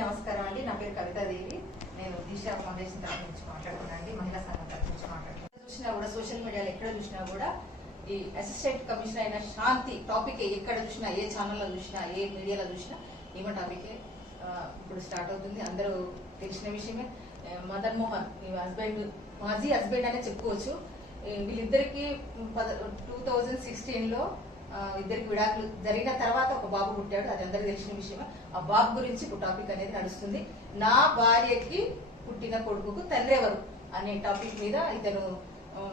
నమస్కారం అండి. నా పేరు కవితాదేవి. నేను దిశ ఫౌండేషన్ తరఫు నుంచి మాట్లాడుతున్నానండి. మహిళా సంఘం తరఫు నుంచి మాట్లాడుతున్నాను. చూసినా కూడా సోషల్ మీడియాలో ఎక్కడ చూసినా కూడా ఈ అసిస్టెంట్ కమిషనర్ అయిన శాంతి టాపిక్ ఎక్కడ చూసినా, ఏ ఛానల్లో చూసినా, ఏ మీడియాలో చూసినా ఈమె టాపికే ఇప్పుడు స్టార్ట్ అవుతుంది. అందరూ తెలిసిన విషయమే. మదన్ మోహన్ హస్బెండ్, మాజీ హస్బెండ్ అనే చెప్పుకోవచ్చు. వీళ్ళిద్దరికి 2016లో ఇద్దరికి విడాకులు జరిగిన తర్వాత ఒక బాబు పుట్టాడు. అది అందరికి తెలిసిన విషయమే. ఆ బాబు గురించి ఇప్పుడు టాపిక్ అనేది నడుస్తుంది. నా భార్యకి పుట్టిన కొడుకుకు తండ్రి ఎవరు అనే టాపిక్ మీద ఇతను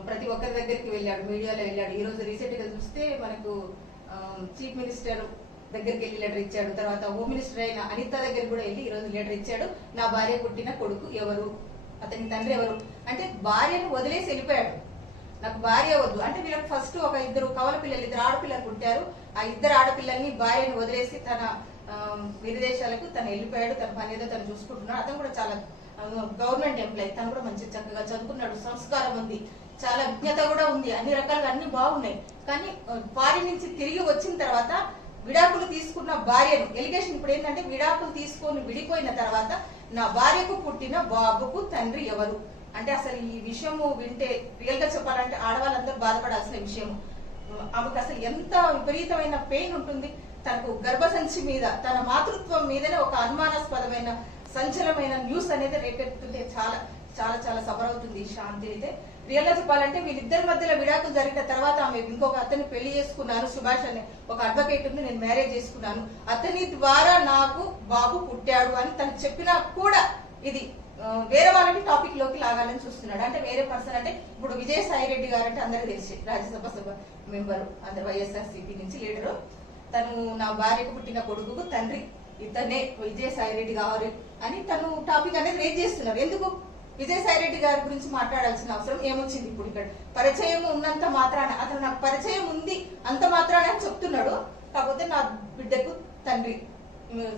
ప్రతి ఒక్కరి దగ్గరికి వెళ్ళాడు, మీడియాలో వెళ్ళాడు. ఈ రోజు రీసెంట్ గా చూస్తే మనకు చీఫ్ మినిస్టర్ దగ్గరికి వెళ్ళి లెటర్ ఇచ్చాడు. తర్వాత హోమ్ మినిస్టర్ అయిన అనిత దగ్గర కూడా వెళ్ళి ఈ రోజు లెటర్ ఇచ్చాడు. నా భార్య పుట్టిన కొడుకు ఎవరు, అతని తండ్రి ఎవరు అంటే భార్యను వదిలేసి వెళ్ళిపోయాడు. నాకు భార్య వద్దు అంటే వీళ్ళకి ఫస్ట్ ఒక ఇద్దరు కవల పిల్లలు, ఇద్దరు ఆడపిల్లలు పుట్టారు. ఆ ఇద్దరు ఆడపిల్లల్ని భార్యను వదిలేసి తన విదేశాలకు తను వెళ్ళిపోయాడు. తన పని ఏదో తను చూసుకుంటున్నాడు. అతను కూడా చాలా గవర్నమెంట్ ఎంప్లాయీ. తను కూడా మంచి చక్కగా చదువుకున్నాడు, సంస్కారం ఉంది, చాలా విజ్ఞత కూడా ఉంది, అన్ని రకాలుగా అన్ని బాగున్నాయి. కానీ భార్య నుంచి తిరిగి వచ్చిన తర్వాత విడాకులు తీసుకున్న భార్యను ఎలిగేషన్ ఇప్పుడు ఏంటంటే విడాకులు తీసుకొని విడిపోయిన తర్వాత నా భార్యకు పుట్టిన బాబుకు తండ్రి ఎవరు అంటే అసలు ఈ విషయము వింటే రియల్ గా చెప్పాలంటే ఆడవాళ్ళందరూ బాధపడాల్సిన విషయం. ఆమెకు అసలు ఎంత విపరీతమైన పెయిన్ ఉంటుంది. తనకు గర్భసంచి మీద, తన మాతృత్వం మీదనే ఒక అనుమానాస్పదమైన సంచలనమైన న్యూస్ అనేది రేపెత్తుంటే చాలా చాలా చాలా సఫర్ అవుతుంది శాంతి అయితే. రియల్ గా చెప్పాలంటే వీళ్ళిద్దరి మధ్యలో విడాకులు జరిగిన తర్వాత ఆమె ఇంకొక అతన్ని పెళ్లి చేసుకున్నాను, సుభాష్ అనే ఒక అడ్వకేట్ ని నేను మ్యారేజ్ చేసుకున్నాను, అతని ద్వారా నాకు బాబు పుట్టాడు అని తను చెప్పినా కూడా ఇది వేరే వాళ్ళని టాపిక్ లోకి లాగాలని చూస్తున్నాడు. అంటే వేరే పర్సన్ అంటే ఇప్పుడు విజయసాయి రెడ్డి గారు అంటే అందరికి తెలిసి రాజ్యసభ మెంబరు, అందరు వైఎస్ఆర్సీపీ నుంచి లీడరు. తను నా భార్యకు పుట్టిన కొడుకుకు తండ్రి ఇతనే విజయసాయి రెడ్డి కావాలి అని తను టాపిక్ అనేది రేజ్ చేస్తున్నారు. ఎందుకు విజయసాయి రెడ్డి గారి గురించి మాట్లాడాల్సిన అవసరం ఏమొచ్చింది? ఇప్పుడు ఇక్కడ పరిచయం ఉన్నంత మాత్రాన, అతను నాకు పరిచయం ఉంది అంత మాత్రాన చెప్తున్నాడు. కాకపోతే నా బిడ్డకు తండ్రి,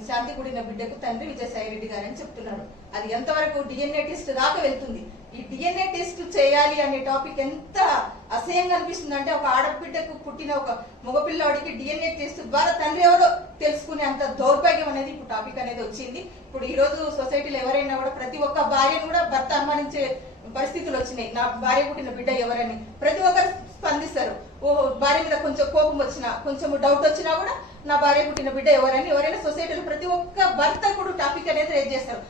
శాంతి కూడిన బిడ్డకు తండ్రి విజయసాయి రెడ్డి గారు అని చెప్తున్నాడు. అది ఎంతవరకు డిఎన్ఏ టెస్ట్ దాకా వెళ్తుంది. ఈ డిఎన్ఏ టెస్ట్ చేయాలి అనే టాపిక్ ఎంత అసహ్యంగా అనిపిస్తుంది అంటే ఒక ఆడబిడ్డకు పుట్టిన ఒక మగపిల్లవాడికి డిఎన్ఏ టెస్ట్ ద్వారా తండ్రి ఎవరో తెలుసుకునే అంత దౌర్భాగ్యం అనేది ఇప్పుడు టాపిక్ అనేది వచ్చింది. ఇప్పుడు ఈ రోజు సొసైటీలో ఎవరైనా కూడా ప్రతి ఒక్క భార్యను కూడా భర్త అనుమానించే పరిస్థితులు వచ్చినాయి. నా భార్య పుట్టిన బిడ్డ ఎవరని ప్రతి ఒక్కరు స్పందిస్తారు. ఓహో, భార్య మీద కొంచెం కోపం వచ్చినా, కొంచెం డౌట్ వచ్చినా కూడా నా భార్య పుట్టిన బిడ్డ ఎవరని ఎవరైనా సొసైటీలో ప్రతి ఒక్క భర్త కూడా టాపిక్ అనేది రేజ్ చేస్తారు.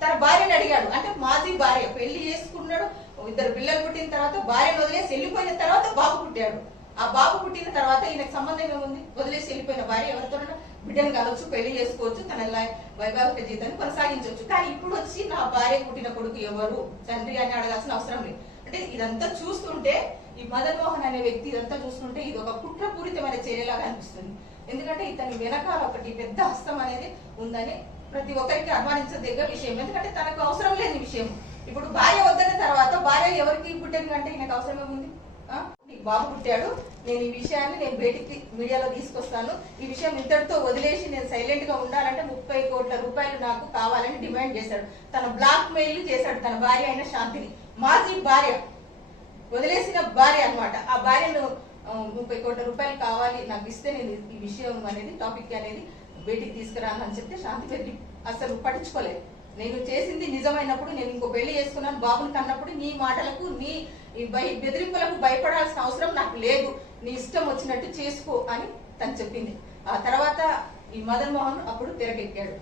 తన భార్యని అడిగాడు అంటే మాజీ భార్య పెళ్లి చేసుకున్నాడు, ఇద్దరు పిల్లలు పుట్టిన తర్వాత భార్యను వదిలేసి వెళ్ళిపోయిన తర్వాత బాబు పుట్టాడు. ఆ బాబు పుట్టిన తర్వాత ఈయనకు సంబంధం ఏముంది? వదిలేసి వెళ్ళిపోయిన భార్య ఎవరితో బిడ్డను కలవచ్చు, పెళ్లి చేసుకోవచ్చు, తన వైవాహిక జీవితాన్ని కొనసాగించవచ్చు. కానీ ఇప్పుడు వచ్చి నా భార్య పుట్టిన కొడుకు ఎవరు తండ్రి అని అడగాల్సిన అవసరం లేదు. అంటే ఇదంతా చూస్తుంటే ఈ మదన్ మోహన్ అనే వ్యక్తి ఇదంతా చూస్తుంటే ఇది ఒక కుట్రపూరితమైన చర్యలాగా అనిపిస్తుంది. ఎందుకంటే ఇతని వెనకాల ఒకటి పెద్ద హస్తం అనేది ఉందని ప్రతి ఒక్కరికి అనుమానించదగ్గ విషయం. ఎందుకంటే తనకు అవసరం లేని విషయం. ఇప్పుడు భార్య వద్దన్న తర్వాత భార్య ఎవరికి పుట్టింది అంటే ఈయనకు అవసరం ఏముంది? నీకు బాబు పుట్టాడు, నేను ఈ విషయాన్ని నేను బయటికి మీడియాలో తీసుకొస్తాను, ఈ విషయం ఇంతటితో వదిలేసి నేను సైలెంట్ గా ఉండాలంటే 30 కోట్ల రూపాయలు నాకు కావాలని డిమాండ్ చేశాడు. తన బ్లాక్ మెయిల్ చేశాడు తన భార్య అయిన శాంతిని. మాజీ భార్య, వదిలేసిన భార్య అనమాట. ఆ భార్యను 30 కోట్ల రూపాయలు కావాలి నాకు ఇస్తే నేను ఈ విషయం అనేది టాపిక్ అనేది బయటికి తీసుకురాను అని చెప్తే శాంతి పెద్ద అసలు పట్టించుకోలేదు. నేను చేసింది నిజమైనప్పుడు, నేను ఇంకో పెళ్లి చేసుకున్నాను, బాబుని కన్నప్పుడు నీ మాటలకు నీ బెదిరింపులకు భయపడాల్సిన అవసరం నాకు లేదు, నీ ఇష్టం వచ్చినట్టు చేసుకో అని తను చెప్పింది. ఆ తర్వాత ఈ మదన్ మోహన్ అప్పుడు తెరకెక్కాడు.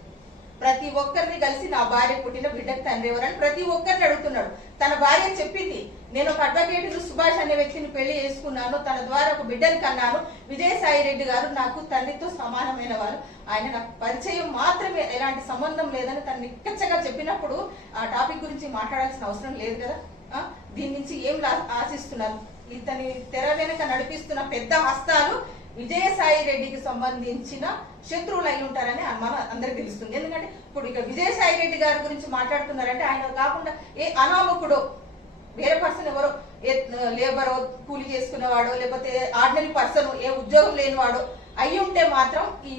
ప్రతి ఒక్కరిని కలిసి నా భార్య పుట్టిన బిడ్డకు తండ్రి ఎవరని ప్రతి ఒక్కరిని అడుగుతున్నాడు. తన భార్య చెప్పింది, నేను ఒక అడ్వకేట్ సుభాష్ అనే వ్యక్తిని పెళ్లి చేసుకున్నాను, తన ద్వారా ఒక బిడ్డను కన్నాను, విజయసాయి రెడ్డి గారు నాకు తండ్రితో సమానమైన వారు, ఆయన నాకు పరిచయం మాత్రమే, ఎలాంటి సంబంధం లేదని తను నిక్కచ్చగా చెప్పినప్పుడు ఆ టాపిక్ గురించి మాట్లాడాల్సిన అవసరం లేదు కదా. దీని నుంచి ఏం ఆశిస్తున్నారు? ఇతని తెర వెనుక నడిపిస్తున్న పెద్ద హస్తాలు విజయసాయి రెడ్డికి సంబంధించిన శత్రువులు అయి ఉంటారని మనం అందరికి తెలుస్తుంది. ఎందుకంటే ఇప్పుడు ఇక విజయసాయి రెడ్డి గారి గురించి మాట్లాడుతున్నారంటే ఆయన కాకుండా ఏ అనామకుడో వేరే పర్సన్ ఎవరో, ఏ లేబరో, కూలి చేసుకునేవాడో, లేకపోతే ఆర్డినరీ పర్సన్, ఏ ఉద్యోగం లేనివాడో అయి ఉంటే మాత్రం ఈ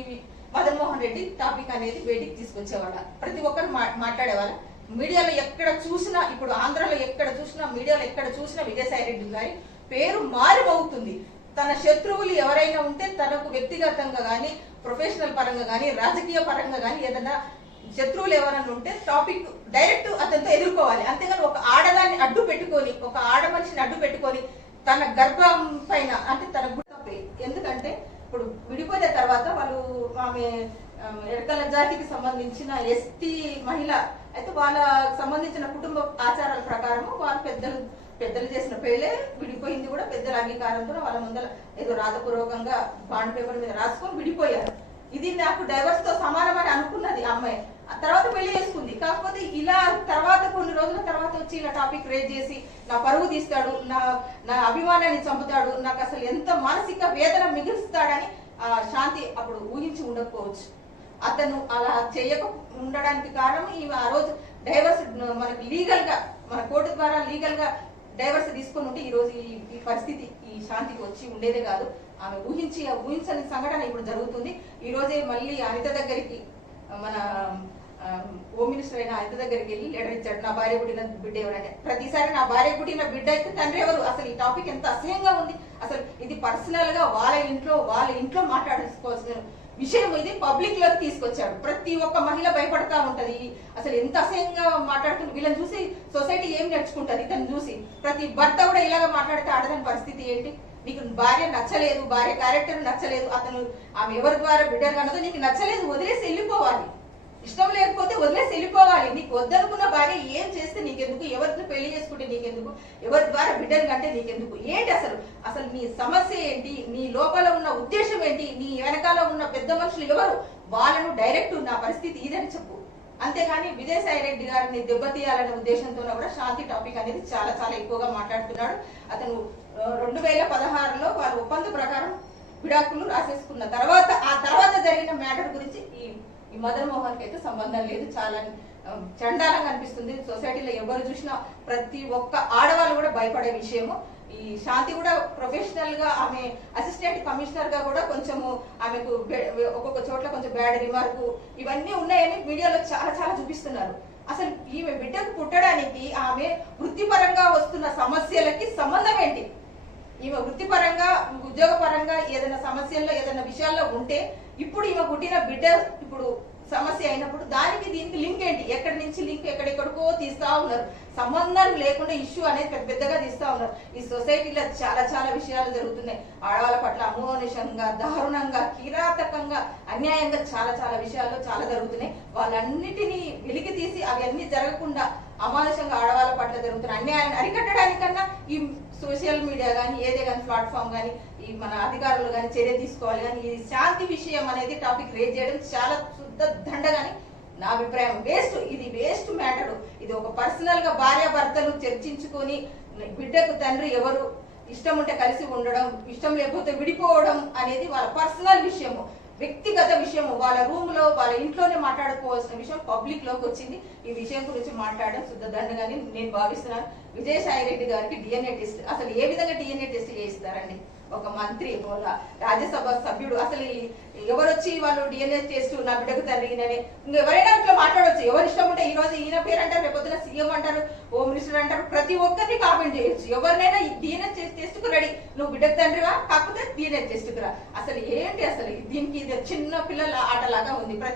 మదన్ మోహన్ రెడ్డి టాపిక్ అనేది బయటికి తీసుకొచ్చేవాళ్ళ, ప్రతి ఒక్కరు మాట్లాడేవాళ్ళ. మీడియాలో ఎక్కడ చూసినా, ఇప్పుడు ఆంధ్రలో ఎక్కడ చూసినా, మీడియాలో ఎక్కడ చూసినా విజయసాయి రెడ్డి గారి పేరు మారుమవుతుంది. తన శత్రువులు ఎవరైనా ఉంటే తనకు వ్యక్తిగతంగా కానీ, ప్రొఫెషనల్ పరంగా కానీ, రాజకీయ పరంగా కానీ ఏదైనా శత్రువులు ఎవరన్నా ఉంటే టాపిక్ డైరెక్ట్ అతనితో ఎదుర్కోవాలి. అంతేగాని ఒక ఆడదాన్ని అడ్డు పెట్టుకొని, ఒక ఆడ మనిషిని అడ్డు పెట్టుకొని తన గర్భం పైన అంటే తన గుట్టపై, ఎందుకంటే ఇప్పుడు విడిపోయిన తర్వాత వాళ్ళు ఆమె ఎరకల జాతికి సంబంధించిన ఎస్టీ మహిళ అయితే వాళ్ళకి సంబంధించిన కుటుంబ ఆచారాల ప్రకారము వాళ్ళు పెద్దలు చేసిన పెళ్ళే విడిపోయింది కూడా పెద్దల అంగీకారంతో వాళ్ళ ముందర ఏదో రాతపూర్వకంగా బాండ్ పేపర్ మీద రాసుకొని విడిపోయారు. ఇది నాకు డైవర్స్ తో సమానమని అనుకున్నది అమ్మాయి. ఆ తర్వాత పెళ్లి చేసుకుంది. కాకపోతే ఇలా తర్వాత కొన్ని రోజుల తర్వాత వచ్చి ఇలా టాపిక్ రేజ్ చేసి నా పరువు తీస్తాడు, నా అభిమానాన్ని చంపుతాడు, నాకు అసలు ఎంత మానసిక వేదన మిగులుస్తాడని శాంతి అప్పుడు ఊహించి ఉండకపోవచ్చు. అతను అలా చేయక ఉండడానికి కారణం ఈ ఆ రోజు డైవర్స్ మనకి లీగల్ గా మన కోర్టు ద్వారా లీగల్ గా డైవర్స్ తీసుకొని ఉంటే ఈ రోజు ఈ పరిస్థితి ఈ శాంతికి వచ్చి ఉండేదే కాదు. ఆమె ఊహించని సంఘటన ఇప్పుడు జరుగుతుంది. ఈ రోజే మళ్ళీ అనిత దగ్గరికి మన హోమ్ మినిస్టర్ అయిన అనిత దగ్గరికి వెళ్ళి లెటర్ ఇచ్చాడు, నా భార్య పుట్టిన బిడ్డ ఎవరంటే. ప్రతిసారి నా భార్య పుట్టిన బిడ్డ అయితే తండ్రి ఎవరు? అసలు ఈ టాపిక్ ఎంత అసహ్యంగా ఉంది. అసలు ఇది పర్సనల్ గా వాళ్ళ ఇంట్లో మాట్లాడుకోవాల్సిన విషయం ఇది పబ్లిక్ లోకి తీసుకొచ్చాడు. ప్రతి ఒక్క మహిళ భయపడతా ఉంటది. అసలు ఎంత అసహ్యంగా మాట్లాడుతుంది. వీళ్ళని చూసి సొసైటీ ఏం నేర్చుకుంటది? ఇతను చూసి ప్రతి భర్త కూడా ఇలాగ మాట్లాడితే ఆడదాని పరిస్థితి ఏంటి? నీకు భార్య నచ్చలేదు, భార్య క్యారెక్టర్ నచ్చలేదు, ఆమె ఎవరి ద్వారా బిడ్డర్ కన్నదో నీకు నచ్చలేదు, వదిలేసి వెళ్ళిపోవాలి. ఇష్టం లేకపోతే వదిలేసి వెళ్ళిపోవాలి. నీకు వద్దనుకున్న భార్య ఏం చేస్తే నీకెందుకు? ఎవరిని పెళ్లి చేసుకుంటే నీకెందుకు? ఎవరి ద్వారా బిడ్డలు కంటే నీకెందుకు? ఏంటి అసలు నీ సమస్య ఏంటి? నీ లోపల ఉన్న ఉద్దేశం ఏంటి? నీ వెనకాల ఉన్న పెద్ద మనుషులు ఎవరు? వాళ్ళను డైరెక్ట్ నా పరిస్థితి ఇదని చెప్పు. అంతేగాని విజయసాయి రెడ్డి గారిని దెబ్బతీయాలనే ఉద్దేశంతో కూడా శాంతి టాపిక్ అనేది చాలా చాలా ఎక్కువగా మాట్లాడుతున్నాడు. అతను 2016లో వాళ్ళ ఒప్పంద ప్రకారం విడాకులు రాసేసుకున్న తర్వాత ఆ తర్వాత జరిగిన మ్యాటర్ గురించి ఈ మదన్ మోహన్ కి అయితే సంబంధం లేదు. చాలా చండాలంగా అనిపిస్తుంది. సొసైటీలో ఎవరు చూసినా ప్రతి ఒక్క ఆడవాళ్ళు కూడా భయపడే విషయము. ఈ శాంతి కూడా ప్రొఫెషనల్ గా ఆమె అసిస్టెంట్ కమిషనర్ గా కూడా కొంచెము ఆమెకు ఒక్కొక్క చోట్ల కొంచెం బ్యాడ్ రిమార్కు ఇవన్నీ ఉన్నాయని మీడియాలో చాలా చాలా చూపిస్తున్నారు. అసలు ఈమె బిడ్డకు పుట్టడానికి ఆమె వృత్తిపరంగా వస్తున్న సమస్యలకి సంబంధం ఏంటి? ఈమె వృత్తిపరంగా ఉద్యోగపరంగా ఏదైనా సమస్యల్లో ఏదైనా విషయాల్లో ఉంటే ఇప్పుడు ఈమె పుట్టిన బిడ్డ ఇప్పుడు సమస్య అయినప్పుడు దానికి దీనికి లింక్ ఏంటి? ఎక్కడి నుంచి లింక్ ఎక్కడెక్కడికో తీస్తా ఉన్నారు. సంబంధం లేకుండా ఇష్యూ అనేది పెద్దగా తీస్తా ఉన్నారు. ఈ సొసైటీలో చాలా చాలా విషయాలు జరుగుతున్నాయి. ఆడవాళ్ళ పట్ల అమానుషంగా, దారుణంగా, కిరాతకంగా, అన్యాయంగా చాలా చాలా విషయాల్లో చాలా జరుగుతున్నాయి. వాళ్ళన్నిటినీ వెలికి తీసి అవి అన్ని జరగకుండా అమానుషంగా ఆడవాళ్ళ పట్ల జరుగుతున్న అన్యాయాన్ని అరికట్టడానికన్నా ఈ సోషల్ మీడియా కానీ ఏదే కానీ ప్లాట్ఫామ్ కానీ ఈ మన అధికారులు కానీ చర్య తీసుకోవాలి. కానీ ఈ శాంతి విషయం అనేది టాపిక్ రేజ్ చేయడం చాలా శుద్ధ దండగాని నా అభిప్రాయం. ఇది వేస్ట్ మ్యాటర్. ఇది ఒక పర్సనల్ గా భార్యాభర్తలు చర్చించుకొని బిడ్డకు తండ్రి ఎవరు, ఇష్టం ఉంటే కలిసి ఉండడం, ఇష్టం లేకపోతే విడిపోవడం అనేది వాళ్ళ పర్సనల్ విషయము, వ్యక్తిగత విషయము. వాళ్ళ రూమ్ లో వాళ్ళ ఇంట్లోనే మాట్లాడుకోవాల్సిన విషయం పబ్లిక్ లోకి వచ్చింది. ఈ విషయం గురించి మాట్లాడడం శుద్ధ దండగాని నేను భావిస్తున్నాను. విజయసాయి రెడ్డి గారికి డిఎన్ఏ టెస్ట్ అసలు ఏ విధంగా డిఎన్ఏ టెస్ట్ చేయిస్తారండి? ఒక మంత్రి, రాజ్యసభ సభ్యుడు, అసలు ఎవరు వచ్చి వాళ్ళు డిఎన్ఏ టెస్ట్ నా బిడ్డకు తండ్రినని ఎవరైనా ఇట్లా మాట్లాడవచ్చు. ఎవరు ఇష్టం ఉంటే ఈ రోజు ఈయన పేరు అంటారు, రేపొద్దున సీఎం అంటారు, హోమ్ మినిస్టర్ అంటారు, ప్రతి ఒక్కరిని కామెంట్ చేయొచ్చు. ఎవరినైనా డిఎన్ఏ టెస్ట్ కు రెడీ, నువ్వు బిడ్డకు తండ్రివా కాకపోతే డిఎన్ఏ టెస్ట్ కు రా. అసలు ఏంటి? అసలు దీనికి ఇది చిన్న పిల్లల ఆటలాగా ఉంది.